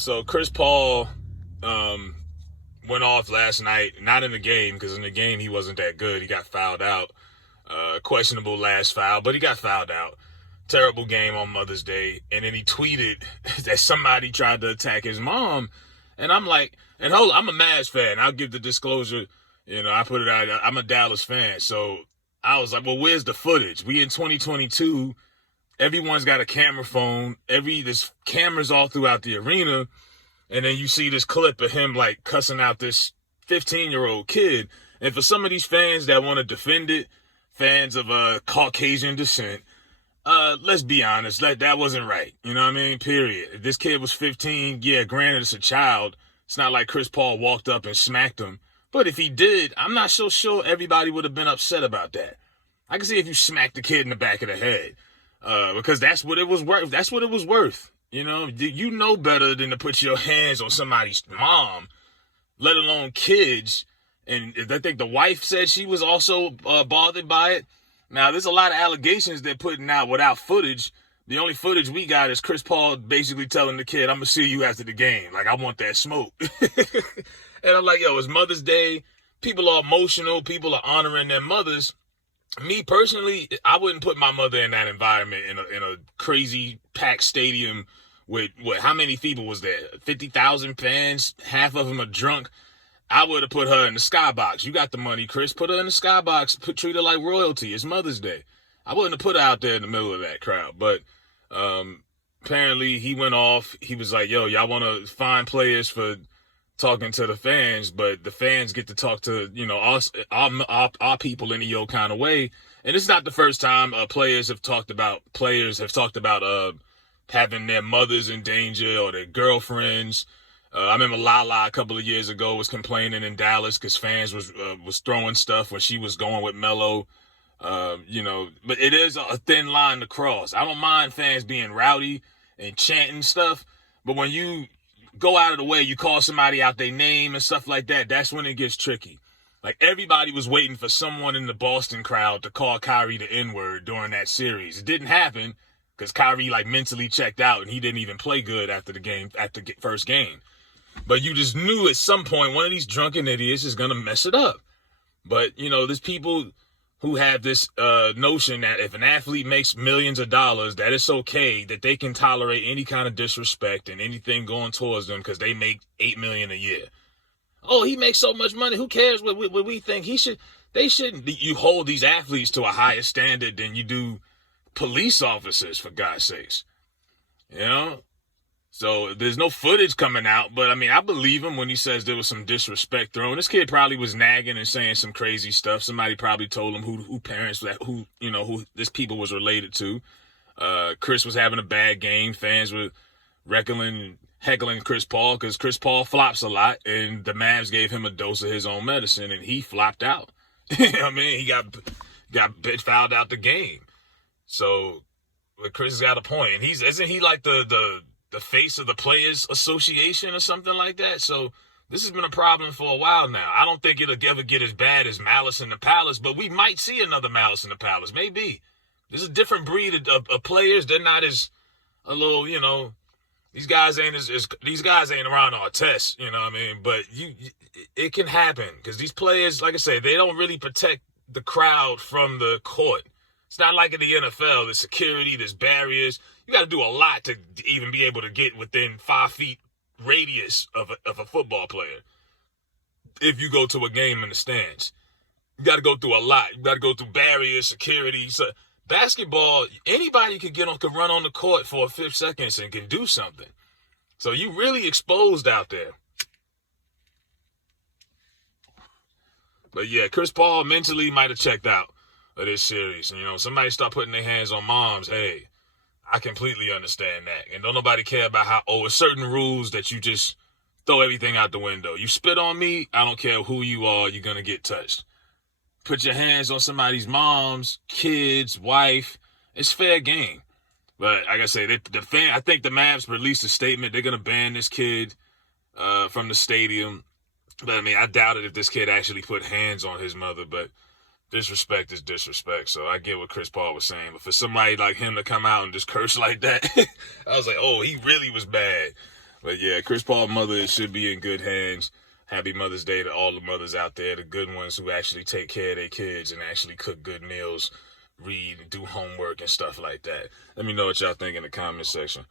so Chris Paul um, went off last night, not in the game, because in the game he wasn't that good. He got fouled out. Questionable last foul, but he got fouled out. Terrible game on Mother's Day. And then he tweeted that somebody tried to attack his mom. And I'm like, and hold on, I'm a Mavs fan. I'll give the disclosure. I put it out. I'm a Dallas fan. So I was like, well, where's the footage? We in 2022. Everyone's got a camera phone. There's cameras all throughout the arena. And then you see this clip of him like cussing out this 15-year-old kid. And for some of these fans that want to defend it, fans of Caucasian descent, let's be honest, that wasn't right. You know what I mean? Period. If this kid was 15, yeah, granted it's a child. It's not like Chris Paul walked up and smacked him. But if he did, I'm not so sure everybody would have been upset about that. I can see if you smacked the kid in the back of the head. Because that's what it was worth. That's what it was worth. You know better than to put your hands on somebody's mom, let alone kids. And I think the wife said she was also bothered by it. Now, there's a lot of allegations they're putting out without footage. The only footage we got is Chris Paul basically telling the kid, I'm going to see you after the game. Like, I want that smoke. And I'm like, yo, it's Mother's Day. People are emotional. People are honoring their mothers. Me personally, I wouldn't put my mother in that environment in a crazy packed stadium with how many people was there? 50,000 fans. Half of them are drunk. I would have put her in the skybox. You got the money, Chris. Put her in the skybox. Treat her like royalty. It's Mother's Day. I wouldn't have put her out there in the middle of that crowd. But apparently he went off. He was like, yo, y'all want to find players for talking to the fans, but the fans get to talk to, us, our people in your kind of way. And it's not the first time players have talked about having their mothers in danger or their girlfriends. I remember Lala a couple of years ago was complaining in Dallas because fans was throwing stuff when she was going with Melo. But it is a thin line to cross. I don't mind fans being rowdy and chanting stuff, but when you go out of the way, you call somebody out their name and stuff like that, that's when it gets tricky. Like, everybody was waiting for someone in the Boston crowd to call Kyrie the N-word during that series. It didn't happen because Kyrie mentally checked out and he didn't even play good after the first game. But you just knew at some point one of these drunken idiots is going to mess it up. But, there's people who have this notion that if an athlete makes millions of dollars, that it's okay, that they can tolerate any kind of disrespect and anything going towards them because they make $8 million a year. Oh, he makes so much money. Who cares what we think? They shouldn't. You hold these athletes to a higher standard than you do police officers, for God's sakes. So there's no footage coming out, but I believe him when he says there was some disrespect thrown. This kid probably was nagging and saying some crazy stuff. Somebody probably told him who this people was related to. Chris was having a bad game. Fans were heckling Chris Paul because Chris Paul flops a lot, and the Mavs gave him a dose of his own medicine, and he flopped out. He got fouled out the game. So, but Chris has got a point, and isn't he like the face of the Players Association or something like that? So this has been a problem for a while now. I don't think it'll ever get as bad as Malice in the Palace, but we might see another Malice in the Palace. Maybe. There's a different breed of players. They're not as a little, these guys ain't these guys ain't around our tests, but it can happen because these players, like I say, they don't really protect the crowd from the court. It's not like in the NFL, there's security, there's barriers. You got to do a lot to even be able to get within 5 feet radius of a football player. If you go to a game in the stands, you got to go through a lot. You got to go through barriers, security. So basketball, anybody could run on the court for 5 seconds and can do something. So you really exposed out there. But yeah, Chris Paul mentally might have checked out of this series. Somebody start putting their hands on moms. Hey, I completely understand that. And don't nobody care about it's certain rules that you just throw everything out the window. You spit on me, I don't care who you are, you're going to get touched. Put your hands on somebody's moms, kids, wife. It's fair game. But like I say, I think the Mavs released a statement. They're going to ban this kid from the stadium. But I doubt it if this kid actually put hands on his mother. But disrespect is disrespect. So I get what Chris Paul was saying. But for somebody like him to come out and just curse like that, I was like, oh, he really was bad. But yeah, Chris Paul's mother should be in good hands. Happy Mother's Day to all the mothers out there, the good ones who actually take care of their kids and actually cook good meals, read, do homework, and stuff like that. Let me know what y'all think in the comment section.